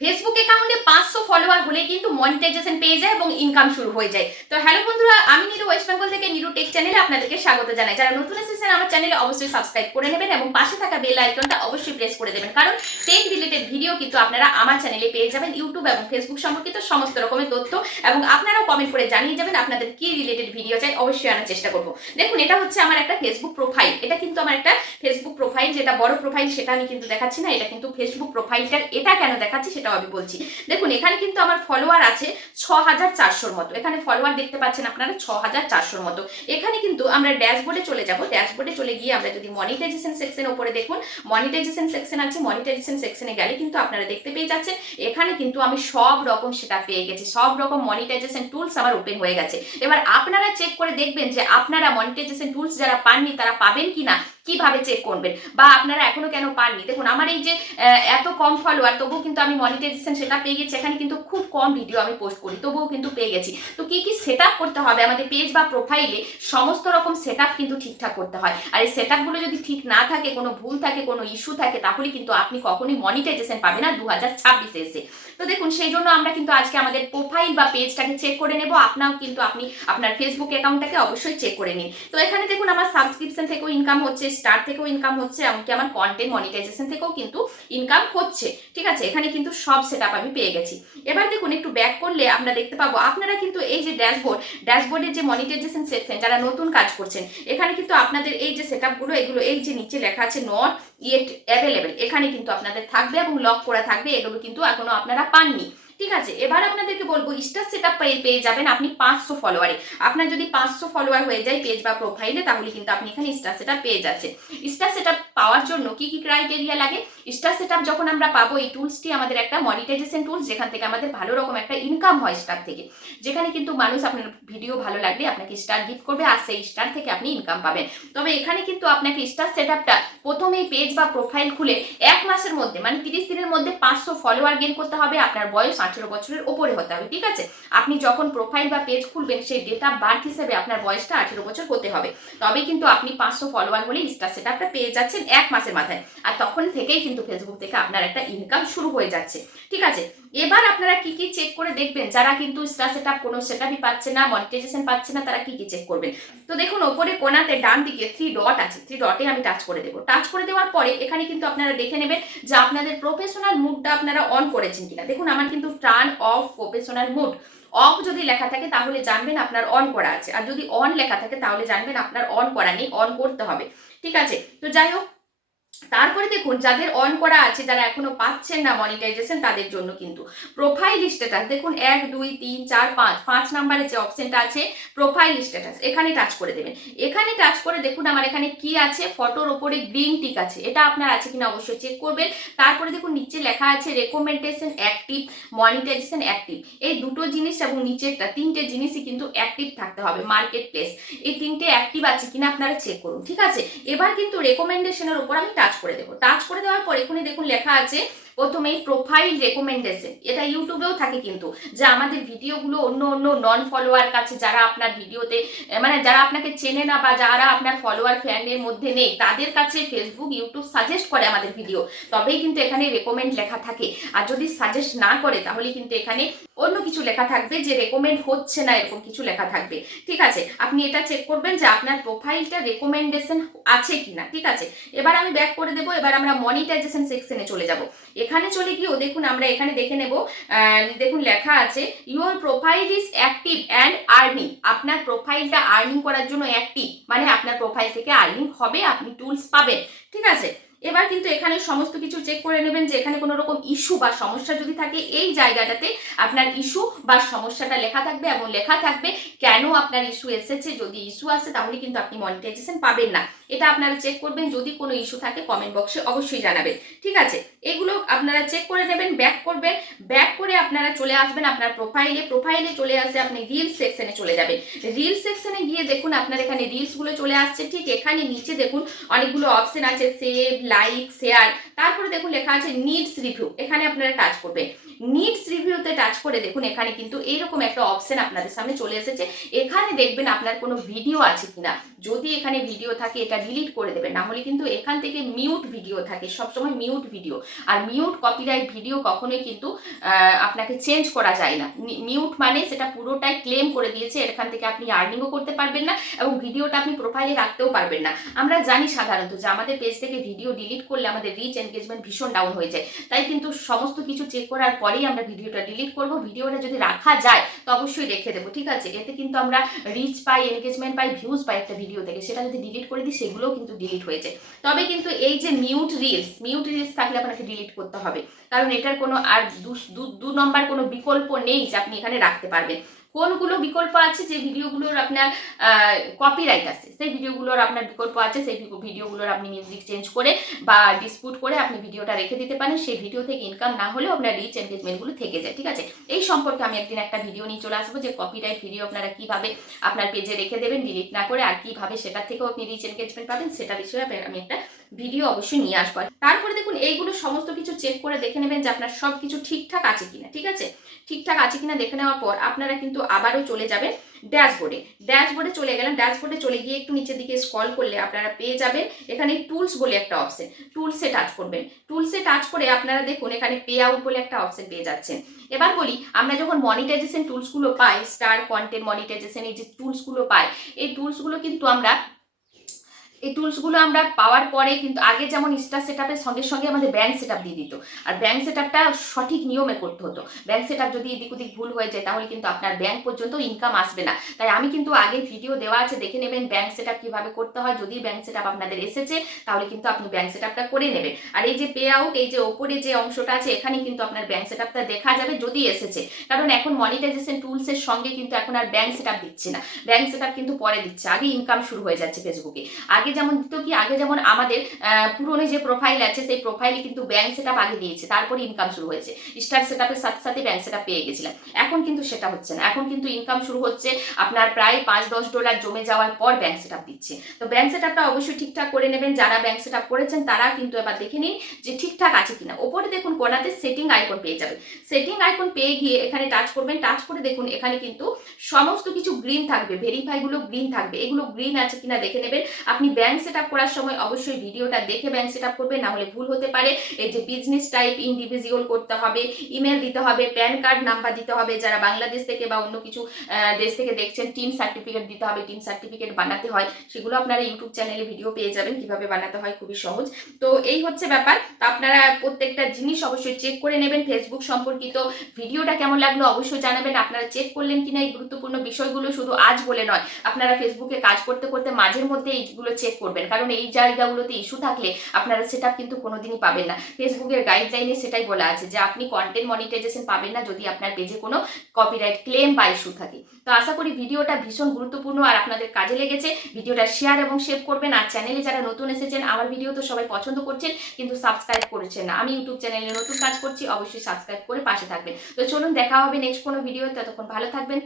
Facebook অ্যাকাউন্টে 500 follower হলে কিন্তু মনিটাইজেশন পেয়ে যায় এবং ইনকাম শুরু হয়ে যায়। তো হ্যালো বন্ধুরা, আমি নিরু ওয়েস্ট বেঙ্গল থেকে নিরু টেক চ্যানেলে আপনাদেরকে স্বাগত জানাই। যারা নতুন এসেছেন আমার চ্যানেলে অবশ্যই সাবস্ক্রাইব করে নেবেন এবং পাশে থাকা বেল আইকনটা অবশ্যই প্রেস করে দেবেন, কারণ টেক রিলেটেড ভিডিও কিন্তু আপনারা আমার চ্যানেলে পেয়ে যাবেন। ইউটিউব এবং ফেসবুক সম্পর্কিত সমস্ত রকমের তথ্য, এবং আপনারাও কমেন্ট করে জানিয়ে যাবেন আপনাদের কি রিলেটেড ভিডিও চাই, অবশ্যই আনার চেষ্টা করব। দেখুন, এটা হচ্ছে আমার একটা ফেসবুক প্রোফাইল। এটা কিন্তু আমার একটা ফেসবুক প্রোফাইল, যেটা বড় প্রোফাইল সেটা আমি কিন্তু দেখাচ্ছি না। এটা কিন্তু ফেসবুক প্রোফাইলটার, এটা কেন দেখাচ্ছি সেটাও আমি বলছি। দেখুন, এখানে কিন্তু আমার ফলোয়ার আছে 6400-র মতো। এখানে ফলোয়ার দেখতে পাচ্ছেন আপনারা 6400-র মতো। এখানে কিন্তু আমরা ড্যাশবোর্ডে চলে যাব। ড্যাশবোর্ডে চলে গিয়ে আমরা যদি মনিটাইজেশন সেকশন উপরে দেখুন, মনিটাইজেশন সেকশন আছে। মনিটাইজেশন সেকশনে গেলে কিন্তু আপনারা দেখতে পেয়ে যাচ্ছেন এখানে কিন্তু আমি সব রকম সেটা পেয়ে গেছি। সব রকম মনিটাইজেশন টুলস আমার ওপেন হয়ে গেছে। এবার আপনারা চেক করে দেখবেন যে আপনারা মনিটাইজেশন টুলস যারা পাননি তারা পাবেন কিনা, কিভাবে চেক করবেন, বা আপনারা এখনো কেন পাননি। দেখুন, আমার এই যে এত কম ফলোয়ার, তবুও কিন্তু আমি মনিটাইজেশন সেটা পেয়ে গেছি। এখানে কিন্তু খুব কম ভিডিও আমি পোস্ট করি, তবুও কিন্তু পেয়ে গেছি। তো কি কি সেট করতে হবে আমাদের পেজ বা প্রোফাইলে, সমস্ত রকম সেট কিন্তু ঠিকঠাক করতে হয়। আর এই সেট গুলো যদি ঠিক না থাকে, কোনো ভুল থাকে, কোনো ইস্যু থাকে, তাহলে কিন্তু আপনি কখনোই মনিটাইজেশন পাবেন না 2026-এ এসে। তো দেখুন, সেই জন্য আমরা কিন্তু আজকে আমাদের প্রোফাইল বা পেজটাকে চেক করে নেব। আপনিও কিন্তু আপনার ফেসবুক অ্যাকাউন্টটাকে অবশ্যই চেক করে নিন। তো এখানে দেখুন, আমার সাবস্ক্রিপশন থেকেও ইনকাম হচ্ছে, স্টার থেকেও ইনকাম হচ্ছে, এমনকি আমার কন্টেন্ট মনিটাইজেশন থেকেও কিন্তু ইনকাম হচ্ছে। ঠিক আছে, এখানে কিন্তু সব সেটআপ আমি পেয়ে গেছি। এবার দেখুন, একটু ব্যাক করলে আমরা দেখতে পাবো, আপনারা কিন্তু এই যে ড্যাশবোর্ডের যে মনিটাইজেশন সেকশন, যারা নতুন কাজ করছেন, এখানে কিন্তু আপনাদের এই যে সেটআপগুলো, এগুলো এই যে নিচে লেখা আছে নট ইয়েট অ্যাভেলেবেল, এখানে কিন্তু আপনাদের থাকবে এবং লক করা থাকবে। এগুলো কিন্তু এখনো আপনারা পাননি। ঠিক আছে, এবার আপনাদেরকে বলবো স্টার সেটআপ পেয়ে যাবেন আপনি 500 ফলোয়ারে। আপনার যদি 500 ফলোয়ার হয়ে যায় পেজ বা প্রোফাইলে, তাহলে কিন্তু আপনি এখানে স্টার সেটআপ পেয়ে যাচ্ছেন। স্টার সেটআপ পাওয়ার জন্য কি কি ক্রাইটেরিয়া লাগে? স্টার সেটআপ যখন আমরা পাবো, এই টুলসটি আমাদের একটা মনিটাইজেশন টুলস, যেখান থেকে আমাদের ভালো রকম একটা ইনকাম হয় স্টার থেকে। যেখানে কিন্তু মানুষ আপনার ভিডিও ভালো লাগলে আপনাকে স্টার গিফট করবে, আর সেই স্টার থেকে আপনি ইনকাম পাবেন। তবে এখানে কিন্তু আপনাকে স্টার সেটআপটা প্রথমেই পেজ বা প্রোফাইল খুলে 1 মাসের মধ্যে, মানে 30 দিনের মধ্যে 500 ফলোয়ার গেইন করতে হবে। আপনার বয়স 18 বছরের ওপরে হতে হবে। ঠিক আছে, আপনি যখন প্রোফাইল বা পেজ খুলবেন, সেই ডেট অফ বার্থ হিসেবে আপনার বয়সটা 18 বছর হতে হবে। তবে কিন্তু আপনি 500 ফলোয়ার হলে স্টার সেটআপটা পেয়ে যাচ্ছেন 1 মাসের মাথায়। আর তখন থেকেই কিন্তু ফেসবুক থেকে আপনার একটা ইনকাম শুরু হয়ে যাচ্ছে। ঠিক আছে, এবার আপনারা কি কি চেক করে দেখবেন, যারা কিন্তু স্টার সেটআপ কোনো সেটআপই পাচ্ছে না, মনিটাইজেশন পাচ্ছে না, তারা কি কি চেক করবেন। তো দেখুন, ওপরে কোণাতে ডান দিকে 3 ডট আছে। 3 ডটে আমি টাচ করে দেবো। টাচ করে দেওয়ার পরে এখানে কিন্তু আপনারা দেখে নেবেন যে আপনাদের প্রফেশনাল মুডটা আপনারা অন করেছেন কিনা। দেখুন, আমার কিন্তু turn off professional mood of যদি লেখা থাকে তাহলে জানবেন আপনার অন করা আছে, আর যদি অন লেখা থাকে তাহলে জানবেন আপনার অন করা নেই, অন করতে হবে। ঠিক আছে, তো যাই হোক, তারপরে দেখুন, যাদের অন করা আছে, যারা এখনো পাচ্ছেন না মনিটাইজেশন, তাদের জন্য কিন্তু প্রোফাইল স্ট্যাটাস দেখুন 1 2 3 4 5 নাম্বারের যে অপশনটা আছে প্রোফাইল স্ট্যাটাস, এখানে টাচ করে দেবেন। এখানে টাচ করে দেখুন আমার এখানে কি আছে, ফটোর ওপরে গ্রিন টিক আছে, এটা আপনার আছে কিনা অবশ্যই চেক করবেন। তারপরে দেখুন নিচে লেখা আছে রেকমেন্ডেশন অ্যাক্টিভ, মনিটাইজেশন অ্যাক্টিভ। এই দুটো জিনিস এবং নিচেরটা 3টে জিনিসই কিন্তু অ্যাক্টিভ থাকতে হবে। মার্কেট প্লেস, এই 3টে অ্যাক্টিভ আছে কিনা আপনারা চেক করুন। ঠিক আছে, এবার কিন্তু রেকমেন্ডেশনের উপর আমি টাচ করে দেবো। টাচ করে দেওয়ার পর এখানে দেখুন লেখা আছে প্রথমেই প্রোফাইল রেকমেন্ডেশন। এটা ইউটিউবেও থাকে কিন্তু, যে আমাদের ভিডিওগুলো অন্য অন্য নন ফলোয়ার কাছে, যারা আপনার ভিডিওতে মানে যারা আপনাকে চেনে না বা যারা আপনার ফলোয়ার ফ্যানের মধ্যে নেই, তাদের কাছে ফেসবুক ইউটিউব সাজেস্ট করে আমাদের ভিডিও, তবেই কিন্তু এখানে রেকমেন্ড লেখা থাকে। আর যদি সাজেস্ট না করে তাহলে কিন্তু এখানে অন্য কিছু লেখা থাকবে, যে রেকমেন্ড হচ্ছে না, এরকম কিছু লেখা থাকবে। ঠিক আছে, আপনি এটা চেক করবেন যে আপনার প্রোফাইলটা রেকমেন্ডেশন আছে কিনা। ঠিক আছে, এবার আমি ব্যাক করে দেবো। এবার আমরা মনিটাইজেশন সেকশনে চলে যাব। এখানে চলে গিয়েও দেখুন আমরা এখানে দেখে নেব, দেখুন লেখা আছে your profile is active and earning. আপনার প্রোফাইলটা আর্নিং করার জন্য অ্যাক্টিভ, মানে আপনার প্রোফাইল থেকে আর্নিং হবে, আপনি টুলস পাবেন। ঠিক আছে, এবার কিন্তু এখানে সমস্ত কিছু চেক করে নেবেন যে এখানে কোনো রকম ইস্যু বা সমস্যা যদি থাকে, এই জায়গাটাতে আপনার ইস্যু বা সমস্যাটা লেখা থাকবে, এবং লেখা থাকবে কেন আপনার ইস্যু এসেছে। যদি ইস্যু আসে তাহলে কিন্তু আপনি মনিটাইজেশন পাবেন না। এটা আপনারা চেক করবেন। যদি কোনো ইস্যু থাকে কমেন্ট বক্সে অবশ্যই জানাবেন। ঠিক আছে, এগুলো আপনারা চেক করে নেবেন। ব্যাক করবেন, ব্যাক করে আপনারা চলে আসবেন আপনার প্রোফাইলে চলে আসে আপনি রিলস সেকশনে চলে যাবেন। রিলস সেকশনে গিয়ে দেখুন আপনার এখানে রিলসগুলো চলে আসছে। ঠিক এখানে নিচে দেখুন অনেকগুলো অপশন আছে, সেভ, লাইক, শেয়ার। তারপরে দেখুন লেখা আছে নিডস রিভিউ, এখানে আপনারা টাচ করবেন। নিডস রিভিউতে টাচ করে দেখুন এখানে কিন্তু এইরকম একটা অপশন আপনাদের সামনে চলে এসেছে। এখানে দেখবেন আপনার কোনো ভিডিও আছে কিনা, যদি এখানে ভিডিও থাকে এটা ডিলিট করে দেবেন, না হলে কিন্তু এখান থেকে মিউট ভিডিও থাকে, সবসময় মিউট ভিডিও। আর মিউট কপিরাইট ভিডিও কখনোই কিন্তু আপনাকে চেঞ্জ করা যায় না। মিউট মানে সেটা পুরোটাই ক্লেম করে দিয়েছে, এখান থেকে আপনি আর্নিংও করতে পারবেন না এবং ভিডিওটা আপনি প্রোফাইলে রাখতেও পারবেন না। আমরা জানি সাধারণত যে আমাদের পেজ থেকে ভিডিও ডিলিট করলে আমাদের রিচ এনগেজমেন্ট ভীষণ ডাউন হয়ে যায়, তাই কিন্তু সমস্ত কিছু চেক করার পরেই আমরা ভিডিওটা ডিলিট করব। ভিডিওটা যদি রাখা যায় তো অবশ্যই রেখে দেবো, ঠিক আছে? এতে কিন্তু আমরা রিচ পাই, এনগেজমেন্ট পাই, ভিউজ পাই একটা ভিডিও থেকে। সেটা যদি ডিলিট করে দিই সেগুলোও কিন্তু ডিলিট হয়ে যায়। তবে কিন্তু এই যে মিউট রিলস থাকলে আপনাকে ডিলিট করতে হবে, কারণ এটার কোনো আর দু নম্বর কোনো বিকল্প নেই যে আপনি এখানে রাখতে পারবেন। কোনগুলো বিকল্প আছে, যে ভিডিওগুলোর আপনার কপিরাইট আছে সেই ভিডিওগুলোর আপনার বিকল্প আছে, সেই ভিডিওগুলোর আপনি মিউজিক চেঞ্জ করে বা ডিসপুট করে আপনি ভিডিওটা রেখে দিতে পারেন। সেই ভিডিও থেকে ইনকাম না হলেও আপনার রিচ এনগেজমেন্টগুলো থেকে যায়, ঠিক আছে? এই সম্পর্কে আমি একদিন একটা ভিডিও নিয়ে চলে আসবো, যে কপিরাইট ভিডিও আপনারা কিভাবে আপনার পেজে রেখে দেবেন ডিলিট না করে, আর কিভাবে সেটা থেকেও আপনি রিচ এনগেজমেন্ট পাবেন সেটা বিষয়ে আমি একটা ভিডিও অবশ্যই নিয়ে আসবো। তারপরে দেখুন এইগুলো সমস্ত কিছু চেক করে দেখে নেবেন যে আপনার সব কিছু ঠিকঠাক আছে কিনা, ঠিক আছে? ঠিকঠাক আছে কিনা দেখে নেওয়ার পর আপনারা কিন্তু আবারও চলে যাবেন ড্যাশবোর্ডে চলে গেলাম। ড্যাশবোর্ডে চলে গিয়ে একটু নিচের দিকে স্ক্রল করলে আপনারা পেয়ে যাবেন এখানে টুলস বলে একটা অপশন। টুলসে টাচ করবেন। টুলসে টাচ করে আপনারা দেখুন এখানে পে আউট বলে একটা অপশন পেয়ে যাচ্ছেন। এবার বলি, আমরা যখন মনিটাইজেশন টুলসগুলো পাই, স্টার কন্টেন্ট মনিটাইজেশন, এই যে টুলসগুলো পাই, এই টুলসগুলো কিন্তু আমরা পাওয়ার পরে কিন্তু আগে যেমন স্টার সেটআপের সঙ্গে সঙ্গে আমাদের ব্যাংক সেটআপ দিয়ে দিত, আর ব্যাংক সেটআপটা সঠিক নিয়মে করতে হতো। ব্যাংক সেটআপ যদি এদিক ওদিক ভুল হয়ে যায় তাহলে কিন্তু আপনার ব্যাংক পর্যন্ত ইনকাম আসবে না। তাই আমি কিন্তু আগে ভিডিও দেওয়া আছে, দেখে নেবেন ব্যাংক সেটআপ কিভাবে করতে হয়। যদি ব্যাংক সেটআপ আপনাদের এসেছে তাহলে কিন্তু আপনি ব্যাংক সেটআপটা করে নেবেন। আর এই যে পে আউট, এই যে ওপরে যে অংশটা আছে এখানে কিন্তু আপনার ব্যাংক সেটআপটা দেখা যাবে যদি এসেছে, কারণ এখন মনিটাইজেশন টুলসের সঙ্গে কিন্তু এখন আর ব্যাংক সেটআপ দিচ্ছে না। ব্যাংক সেটআপ কিন্তু পরে দিচ্ছে, আগে ইনকাম শুরু হয়ে যাচ্ছে ফেসবুকে। আগে যেমন দিত কি, আগে যেমন আমাদের পুরনো যে প্রোফাইল আছে সেই প্রোফাইলে কিন্তু ব্যাংক সেটআপ আগে দিয়েছে, তারপরে ইনকাম শুরু হয়েছে। স্টার সেটআপের সাথে সাথে ব্যাংক সেটআপ পেয়ে গেছিলাম। এখন কিন্তু সেটা হচ্ছে না, এখন কিন্তু ইনকাম শুরু হচ্ছে আপনার প্রায় $5-10 জমে যাওয়ার পর ব্যাংক সেটআপ দিচ্ছে। তো ব্যাংক সেটআপটা অবশ্যই ঠিকঠাক করে নেবেন। যারা ব্যাংক সেটআপ করেছেন তারা কিন্তু এবার দেখে নিন যে ঠিকঠাক আছে কিনা। ওপরে দেখুন কোনাতে সেটিং আইকন পেয়ে যাবেন। সেটিং আইকন পেয়ে গিয়ে এখানে টাচ করবেন। টাচ করে দেখুন এখানে কিন্তু সমস্ত কিছু গ্রিন থাকবে, ভেরিফাইগুলো গ্রিন থাকবে। এগুলো গ্রিন আছে কিনা দেখে নেবেন। আপনি ব্যাংক সেটআপ করার সময় অবশ্যই ভিডিওটা দেখে ব্যাংক সেটআপ করবেন, না হলে ভুল হতে পারে। এই যে বিজনেস টাইপ ইন্ডিভিজুয়াল করতে হবে, ইমেল দিতে হবে, প্যান কার্ড নাম্বার দিতে হবে, যারা বাংলাদেশ থেকে বা অন্য কিছু দেশ থেকে দেখছেন টিন সার্টিফিকেট দিতে হবে, টিন সার্টিফিকেট বানাতে হয়, সেগুলো আপনারা ইউটিউব চ্যানেলে ভিডিও পেয়ে যাবেন কিভাবে বানাতে হয়, খুবই সহজ। তো এই হচ্ছে ব্যাপার। তো আপনারা প্রত্যেকটা জিনিস অবশ্যই চেক করে নেবেন। ফেসবুক সম্পর্কিত ভিডিওটা কেমন লাগলো অবশ্যই জানাবেন। আপনারা চেক করলেন কিনা এই গুরুত্বপূর্ণ বিষয়গুলো, শুধু আজ বলে নয়, আপনারা ফেসবুকে কাজ করতে করতে মাঝের মধ্যে এইগুলো চেক করবেন, কারণ এই জায়গাগুলোতে ইস্যু থাকলে আপনারা সেটা কিন্তু কোনোদিনই পাবেন না। ফেসবুকের গাইডলাইনে সেটাই বলা আছে যে আপনি কন্টেন্ট মনিটাইজেশন পাবেন না যদি আপনার পেজে কোনো কপিরাইট ক্লেম বা ইস্যু থাকে। তো আশা করি ভিডিওটা ভীষণ গুরুত্বপূর্ণ আর আপনাদের কাজে লেগেছে। ভিডিওটা শেয়ার এবং সেভ করবেন। আর চ্যানেলে যারা নতুন এসেছেন, আমার ভিডিও তো সবাই পছন্দ করছেন কিন্তু সাবস্ক্রাইব করেছেন না। আমি ইউটিউব চ্যানেলে নতুন কাজ করছি, অবশ্যই সাবস্ক্রাইব করে পাশে থাকবেন। তো চলুন দেখা হবে নেক্সট কোনো ভিডিও, ততক্ষণ ভালো থাকবেন।